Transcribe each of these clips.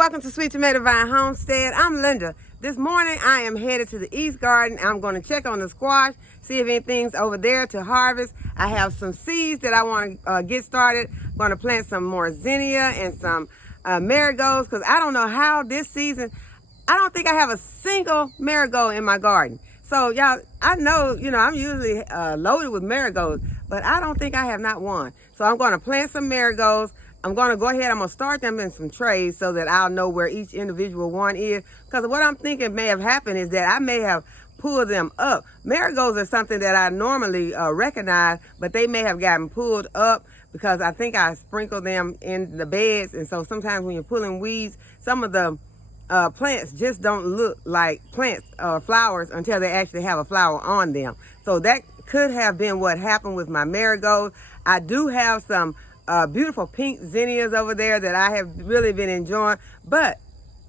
welcome to Sweet Tomato Vine Homestead. I'm Linda. This morning I am headed to the East Garden. I'm going to check on the squash, see if anything's over there to harvest. I have some seeds that I want to get started. I'm going to plant some more zinnia and some marigolds because I don't know how this season, I don't think I have a single marigold in my garden. So y'all, I know, I'm usually loaded with marigolds, but I don't think I have not one. So I'm going to plant some marigolds. I'm going to go ahead, I'm going to start them in some trays so that I'll know where each individual one is. Because what I'm thinking may have happened is that I may have pulled them up. Marigolds are something that I normally recognize, but they may have gotten pulled up because I think I sprinkled them in the beds. And so sometimes when you're pulling weeds, some of the plants just don't look like plants or flowers until they actually have a flower on them. So that could have been what happened with my marigolds. I do have some beautiful pink zinnias over there that I have really been enjoying, but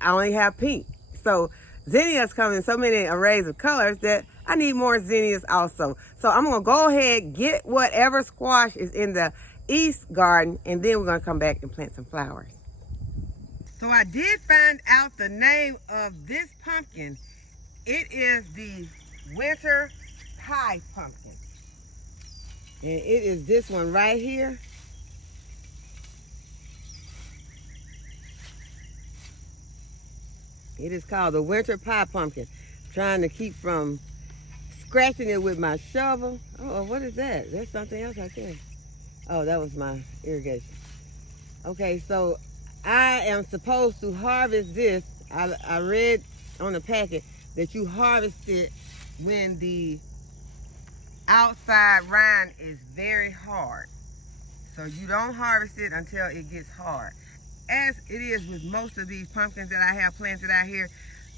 I only have pink. So zinnias come in so many arrays of colors that I need more zinnias also. So I'm gonna go ahead, get whatever squash is in the East Garden, and then we're gonna come back and plant some flowers. So I did find out the name of this pumpkin. It is the winter pie pumpkin. And it is this one right here. It is called the winter pie pumpkin. I'm trying to keep from scratching it with my shovel. Oh, what is that? There's something else I can. Oh, that was my irrigation. Okay, so I am supposed to harvest this. I read on the packet that you harvest it when the outside rind is very hard. So you don't harvest it until it gets hard. As it is with most of these pumpkins that I have planted out here,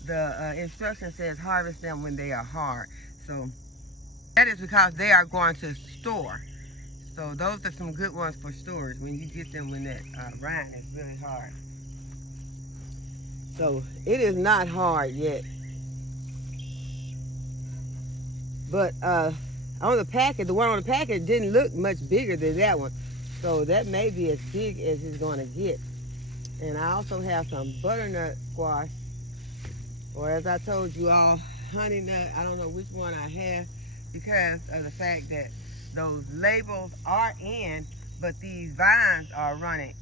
the instruction says harvest them when they are hard. So that is because they are going to store. So those are some good ones for storage when you get them when that rind is really hard. So it is not hard yet. But on the packet, the one on the packet didn't look much bigger than that one. So that may be as big as it's going to get. And I also have some butternut squash, or as I told you all, honey nut. I don't know which one I have because of the fact that those labels are in, but these vines are running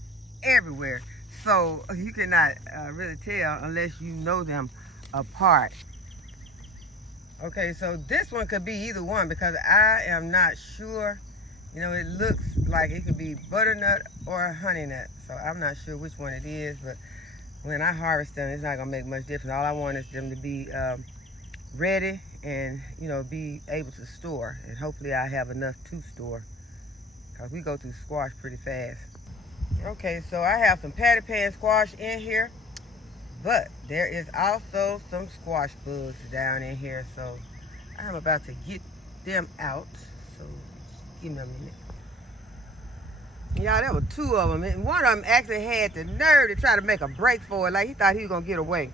everywhere. So you cannot really tell unless you know them apart. Okay, so this one could be either one because I am not sure. It looks like it could be butternut or honey nut. So I'm not sure which one it is, but when I harvest them, it's not gonna make much difference. All I want is them to be ready and, be able to store. And hopefully I have enough to store because we go through squash pretty fast. Okay, so I have some patty pan squash in here, but there is also some squash bugs down in here. So I'm about to get them out. So give me a minute. Y'all, there were two of them. And one of them actually had the nerve to try to make a break for it, like he thought he was going to get away.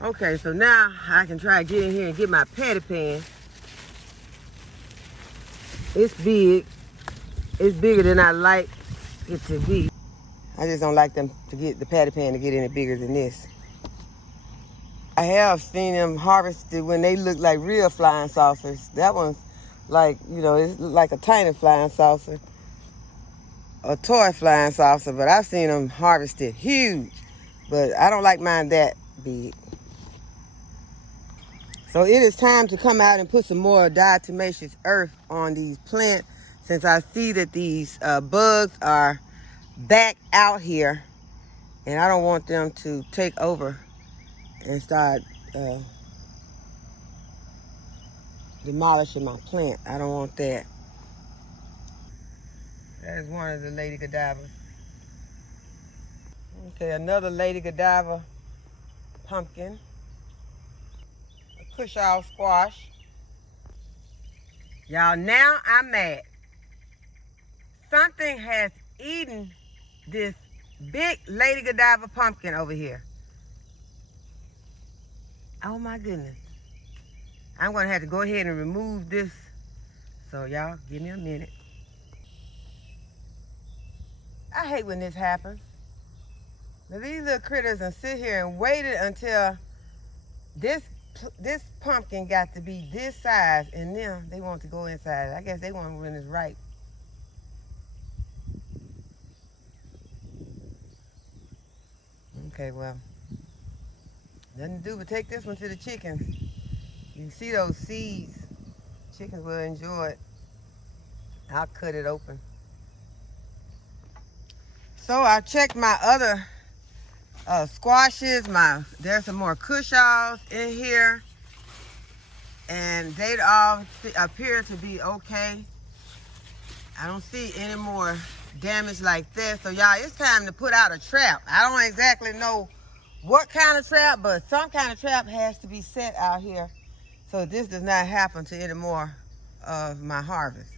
Okay, so now I can try to get in here and get my patty pan. It's big. It's bigger than I like it to be. I just don't like them to get the patty pan to get any bigger than this. I have seen them harvested when they look like real flying saucers. That one's like, it's like a tiny flying saucer. A toy flying saucer, but I've seen them harvested huge, but I don't like mine that big. So it is time to come out and put some more diatomaceous earth on these plants since I see that these bugs are back out here and I don't want them to take over and start demolishing my plant. I don't want that. That is one of the Lady Godivas. Okay, another Lady Godiva pumpkin. A push-off squash. Y'all, now I'm mad. Something has eaten this big Lady Godiva pumpkin over here. Oh my goodness. I'm gonna have to go ahead and remove this. So y'all, give me a minute. I hate when this happens. Now these little critters and sit here and waited until this pumpkin got to be this size, and then they want to go inside. I guess they want when it's ripe. Okay, well, nothing to do but take this one to the chickens. You can see those seeds. Chickens will enjoy it. I'll cut it open. So I checked my other squashes. There's some more cushaws in here, and they all appear to be okay. I don't see any more damage like that. So y'all, it's time to put out a trap. I don't exactly know what kind of trap, but some kind of trap has to be set out here so this does not happen to any more of my harvest.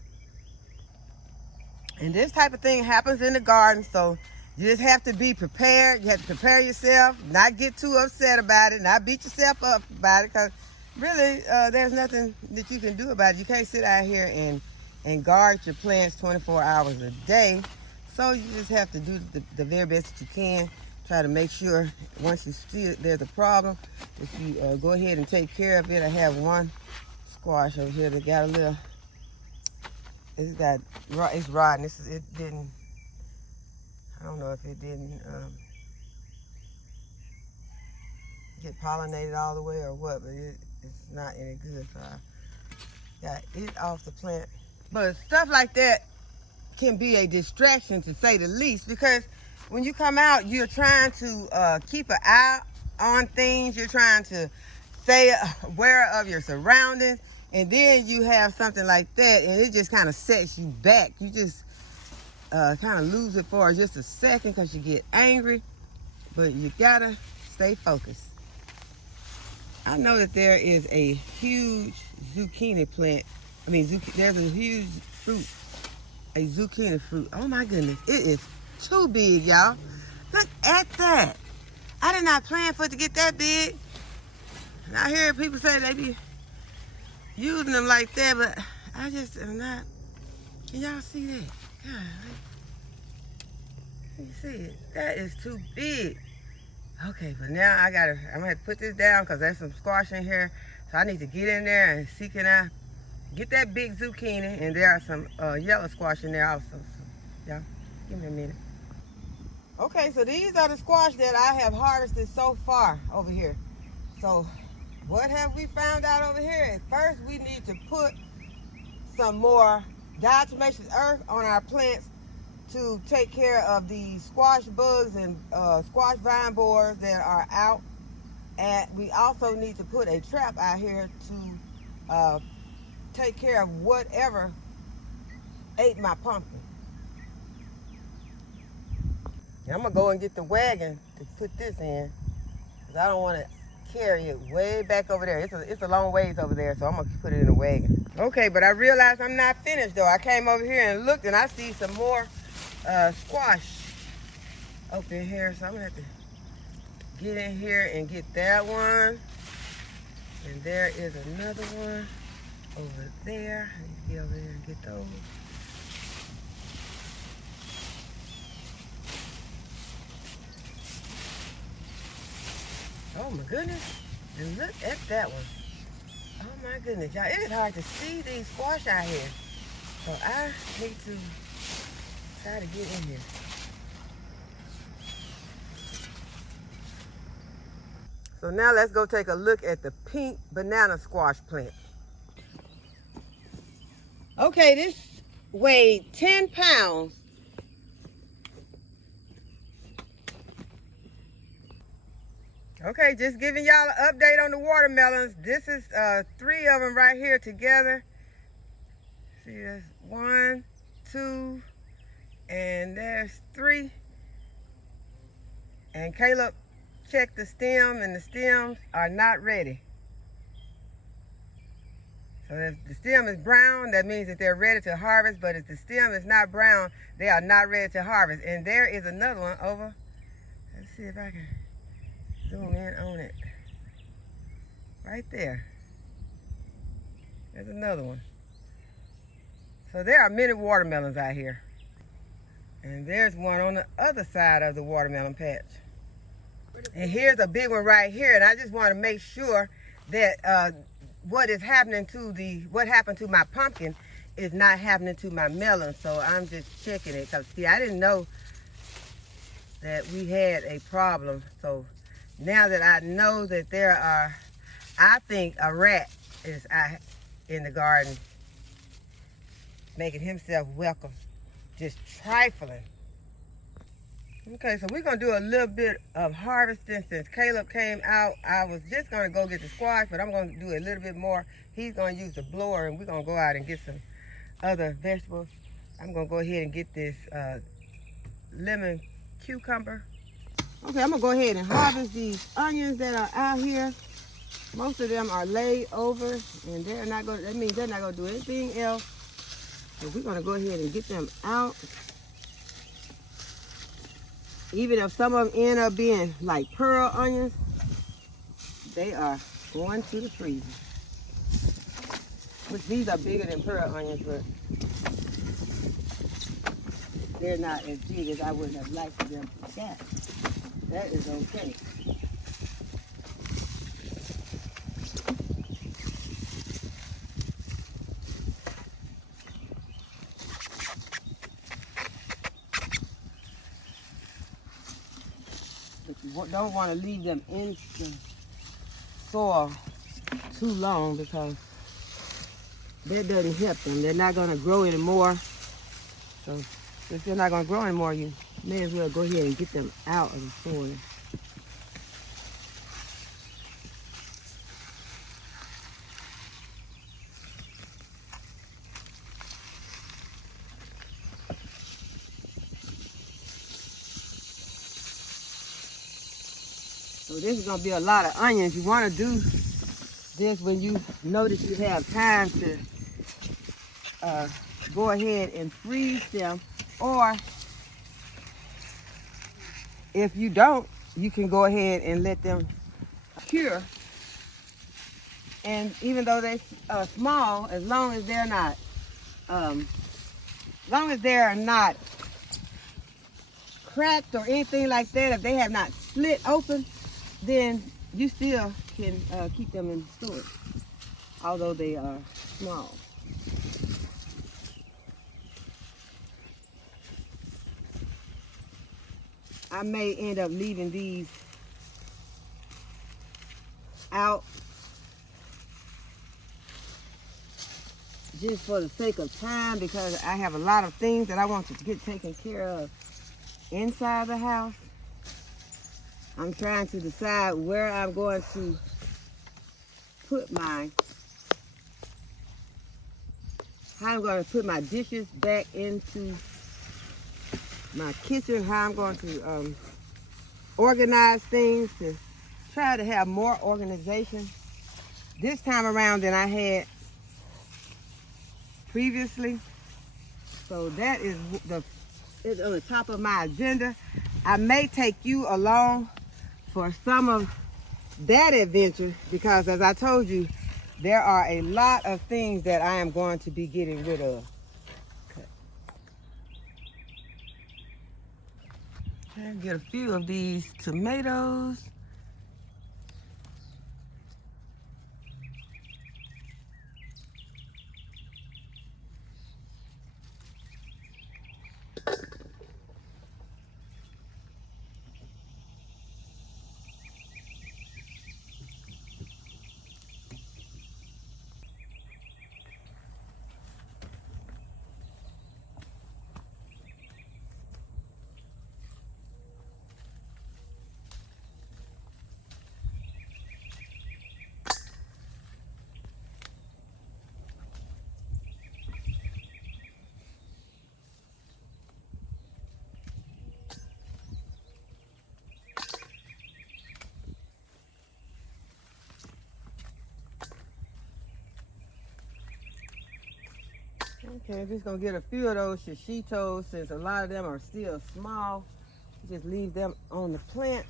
And this type of thing happens in the garden, so you just have to be prepared. You have to prepare yourself, not get too upset about it, not beat yourself up about it, because really there's nothing that you can do about it. You can't sit out here and guard your plants 24 hours a day. So you just have to do the very best that you can. Try to make sure once you see that there's a problem, that you go ahead and take care of it. I have one squash over here that got a little, it's rotten. It didn't, I don't know if it didn't get pollinated all the way or what, but it's not any good. So I got it off the plant. But stuff like that can be a distraction, to say the least, because when you come out, you're trying to keep an eye on things. You're trying to stay aware of your surroundings, and then you have something like that, and it just kind of sets you back. You just kind of lose it for just a second because you get angry, but you gotta stay focused. I know that there is a huge zucchini plant. I mean, there's a huge fruit, a zucchini fruit. Oh my goodness, it is too big, y'all. Look at that. I did not plan for it to get that big. And I hear people say they be using them like that, but I just am not. Can y'all see that? God, you see it? That is too big. Okay, but now I'm gonna have to put this down because there's some squash in here. So I need to get in there and see, can I get that big zucchini, and there are some yellow squash in there also. So, y'all, give me a minute. Okay, so these are the squash that I have harvested so far over here. So what have we found out over here? First, we need to put some more diatomaceous earth on our plants to take care of the squash bugs and squash vine borers that are out. And we also need to put a trap out here to take care of whatever ate my pumpkin. And I'm gonna go and get the wagon to put this in, because I don't want to carry it way back over there. It's a long ways over there, so I'm gonna put it in a wagon. Okay, but I realized I'm not finished though. I came over here and looked, and I see some more squash up in here, so I'm gonna have to get in here and get that one. And there is another one over there. I need to get over there and get those. Oh my goodness, and look at that one. Oh my goodness, y'all, it is hard to see these squash out here. So I need to try to get in here. So now let's go take a look at the pink banana squash plant. Okay, this weighed 10 pounds. Okay, just giving y'all an update on the watermelons. This is 3 of them right here together. See, that's 1, 2, and there's 3. And Caleb checked the stem, and the stems are not ready. So if the stem is brown, that means that they're ready to harvest, but if the stem is not brown, they are not ready to harvest. And there is another one over. Let's see if I can zoom in on it. Right there. There's another one. So there are many watermelons out here. And there's one on the other side of the watermelon patch. And here's a big one right here. And I just want to make sure that what happened to my pumpkin is not happening to my melon. So I'm just checking it, because see, I didn't know that we had a problem. So now that I know that there are, I think a rat is out in the garden making himself welcome, just trifling. Okay, so we're gonna do a little bit of harvesting. Since Caleb came out, I was just gonna go get the squash, but I'm gonna do a little bit more. He's gonna use the blower, and we're gonna go out and get some other vegetables. I'm gonna go ahead and get this lemon cucumber. Okay, I'm gonna go ahead and harvest these onions that are out here. Most of them are laid over, and that means they're not gonna do anything else. So we're gonna go ahead and get them out. Even if some of them end up being like pearl onions, they are going to the freezer. Which these are bigger than pearl onions, but they're not as big as I would have liked for them to get. That is okay. But you don't want to leave them in the soil too long, because that doesn't help them. They're not going to grow anymore. So if they're not going to grow anymore, you may as well go ahead and get them out of the soil. So this is going to be a lot of onions. You want to do this when you notice you have time to go ahead and freeze them, or if you don't, you can go ahead and let them cure. And even though they are small, as long as they're not, cracked or anything like that, if they have not split open, then you still can keep them in storage, although they are small. I may end up leaving these out just for the sake of time, because I have a lot of things that I want to get taken care of inside the house. I'm trying to decide where I'm going to put how I'm going to put my dishes back into my kitchen, how I'm going to organize things, to try to have more organization this time around than I had previously. So that is on the top of my agenda. I may take you along for some of that adventure, because as I told you, there are a lot of things that I am going to be getting rid of. Try and get a few of these tomatoes. Okay, I'm just gonna get a few of those shishitos, since a lot of them are still small. Just leave them on the plant.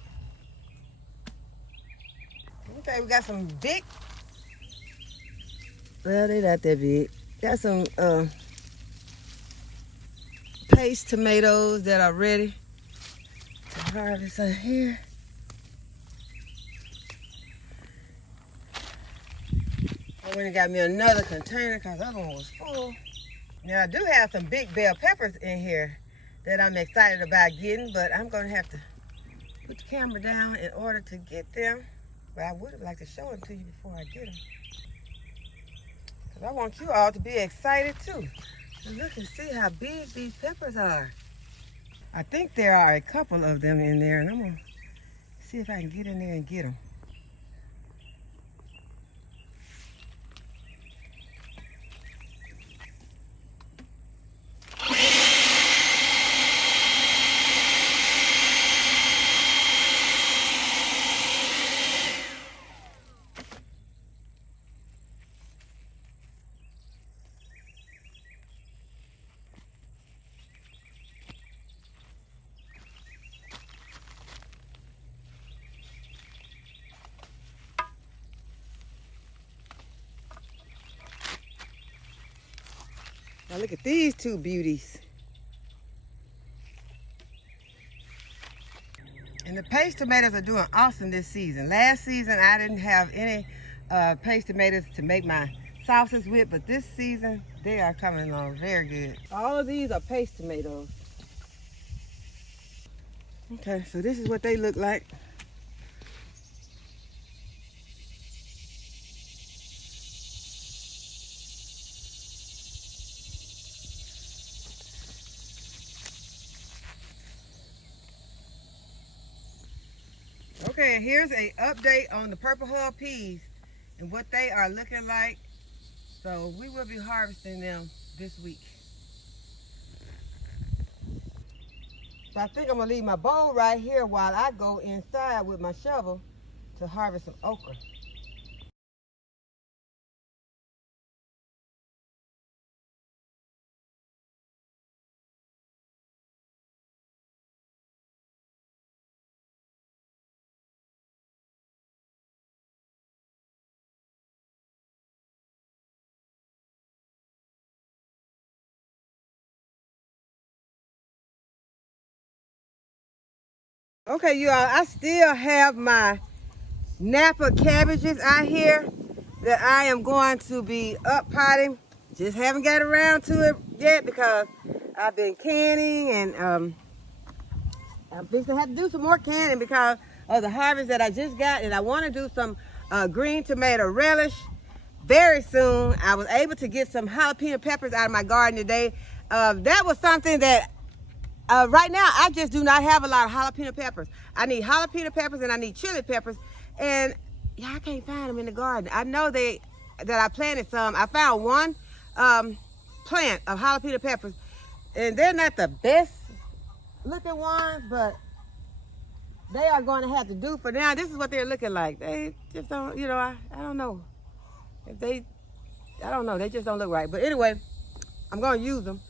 Okay, we got some big, well, they're not that big. Got some paste tomatoes that are ready to harvest on here. I went and got me another container because the other one was full. Now I do have some big bell peppers in here that I'm excited about getting, but I'm gonna have to put the camera down in order to get them. But I would have liked to show them to you before I get them. Because I want you all to be excited too. And look and see how big these peppers are. I think there are a couple of them in there, and I'm gonna see if I can get in there and get them. Now look at these two beauties. And the paste tomatoes are doing awesome this season. Last season I didn't have any paste tomatoes to make my sauces with, but this season they are coming along very good. All of these are paste tomatoes. Okay, so this is what they look like. Okay, here's an update on the purple hull peas and what they are looking like. So we will be harvesting them this week. So I think I'm gonna leave my bowl right here while I go inside with my shovel to harvest some okra. Okay, you all, I still have my Napa cabbages out here that I am going to be up potting. Just haven't got around to it yet because I've been canning, and I'm fixing to have to do some more canning because of the harvest that I just got, and I want to do some green tomato relish very soon. I was able to get some jalapeno peppers out of my garden today. That was something that right now, I just do not have a lot of jalapeno peppers. I need jalapeno peppers and I need chili peppers. And yeah, I can't find them in the garden. I know that I planted some. I found one plant of jalapeno peppers. And they're not the best looking ones, but they are going to have to do for now. This is what they're looking like. They just don't, you know, I don't know. I don't know. They just don't look right. But anyway, I'm going to use them.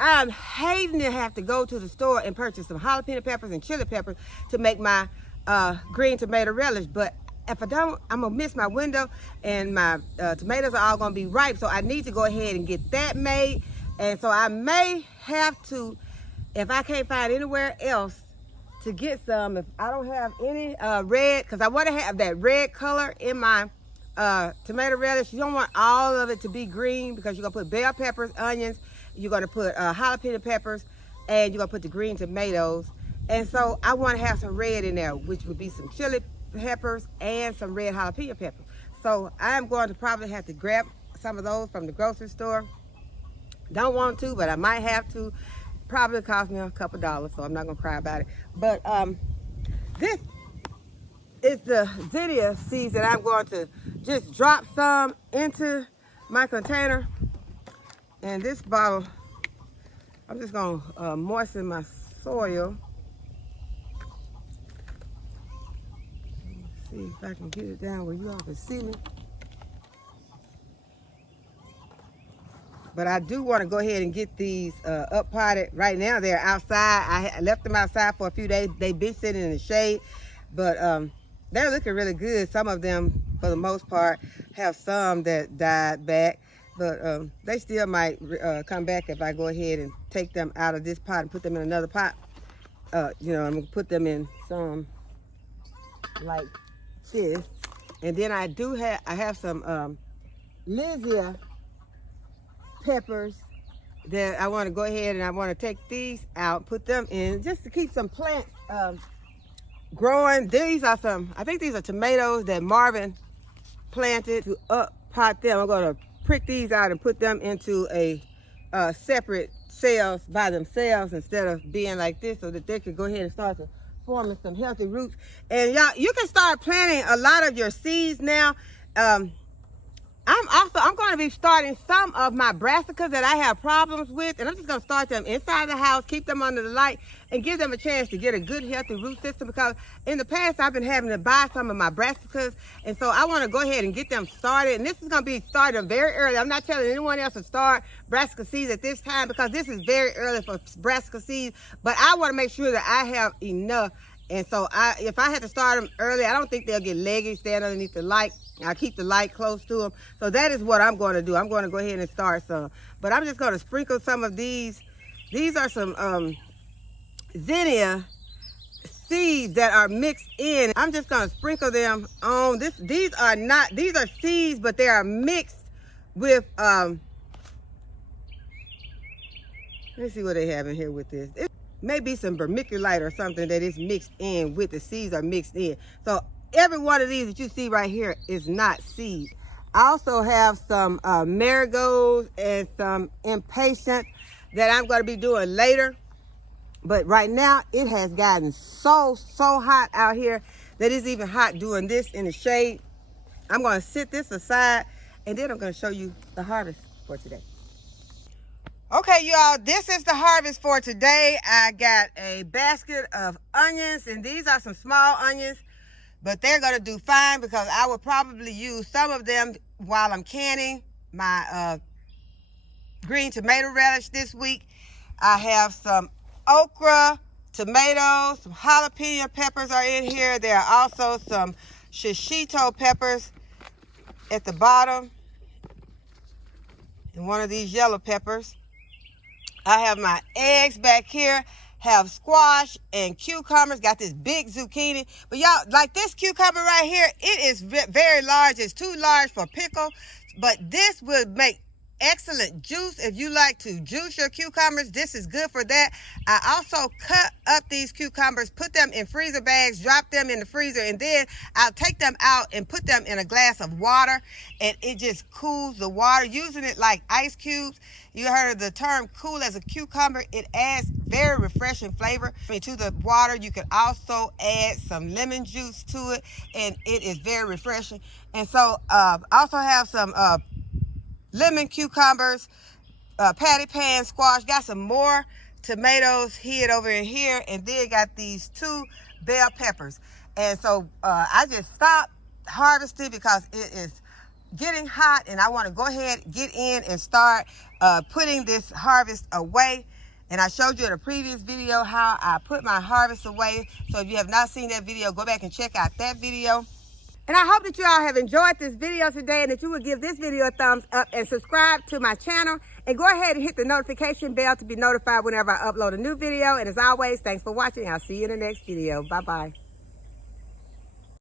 I'm hating to have to go to the store and purchase some jalapeno peppers and chili peppers to make my green tomato relish. But if I don't, I'm going to miss my window, and my tomatoes are all going to be ripe. So I need to go ahead and get that made. And so I may have to, if I can't find anywhere else to get some, if I don't have any red, because I want to have that red color in my tomato relish. You don't want all of it to be green because you're going to put bell peppers, onions, you're going to put jalapeno peppers, and you're going to put the green tomatoes. And so I want to have some red in there, which would be some chili peppers and some red jalapeno peppers. So I'm going to probably have to grab some of those from the grocery store. Don't want to, but I might have to. Probably cost me a couple dollars, so I'm not going to cry about it. But this is the zinnia seeds that I'm going to just drop some into my container. And this bottle, I'm just going to moisten my soil. Let's see if I can get it down where you all can see me. But I do want to go ahead and get these up potted. Right now they're outside. I left them outside for a few days. They've been sitting in the shade, but they're looking really good. Some of them, for the most part, have some that died back. But they still might come back if I go ahead and take them out of this pot and put them in another pot. You know, I'm gonna put them in some like this. And then I have some HISEA peppers that I want to go ahead and I want to take these out, put them in just to keep some plants growing. These are some, I think these are tomatoes that Marvin planted to pot them. I'm going to prick these out and put them into a separate cells by themselves instead of being like this, so that they could go ahead and start to forming some healthy roots. And y'all, you can start planting a lot of your seeds now. I'm going to be starting some of my brassicas that I have problems with, and I'm just going to start them inside the house, keep them under the light, and give them a chance to get a good, healthy root system, because in the past, I've been having to buy some of my brassicas, and so I want to go ahead and get them started, and this is going to be started very early. I'm not telling anyone else to start brassica seeds at this time, because this is very early for brassica seeds, but I want to make sure that I have enough. And so if I had to start them early, I don't think they'll get leggy, stand underneath the light. I keep the light close to them. So that is what I'm going to do. I'm going to go ahead and start some. But I'm just going to sprinkle some of these. These are some zinnia seeds that are mixed in. I'm just going to sprinkle them on this. These are seeds, but they are mixed with, let me see what they have in here with this. Maybe some vermiculite or something that is mixed in with the seeds are mixed in. So every one of these that you see right here is not seed. I also have some marigolds and some impatient that I'm going to be doing later. But right now it has gotten so hot out here that it's even hot doing this in the shade. I'm going to sit this aside, and then I'm going to show you the harvest for today. Okay, y'all, this is the harvest for today. I got a basket of onions, and these are some small onions, but they're going to do fine because I will probably use some of them while I'm canning my green tomato relish this week. I have some okra, tomatoes, some jalapeno peppers are in here. There are also some shishito peppers at the bottom, and one of these yellow peppers. I have my eggs back here, have squash and cucumbers, got this big zucchini. But y'all, like this cucumber right here, it is very large. It's too large for pickle, but this would make excellent juice. If you like to juice your cucumbers, this is good for that. I also cut up these cucumbers, put them in freezer bags, drop them in the freezer, and then I'll take them out and put them in a glass of water, and it just cools the water, using it like ice cubes. You heard of the term cool as a cucumber. It adds very refreshing flavor to the water. You can also add some lemon juice to it, and it is very refreshing. And so I also have some lemon cucumbers, patty pan squash, got some more tomatoes hid over in here, and then got these 2 bell peppers. And so I just stopped harvesting because it is getting hot, and I want to go ahead, get in, and start putting this harvest away. And I showed you in a previous video how I put my harvest away. So if you have not seen that video, go back and check out that video. And I hope that you all have enjoyed this video today, and that you will give this video a thumbs up and subscribe to my channel, and go ahead and hit the notification bell to be notified whenever I upload a new video. And as always, thanks for watching. I'll see you in the next video. Bye-bye.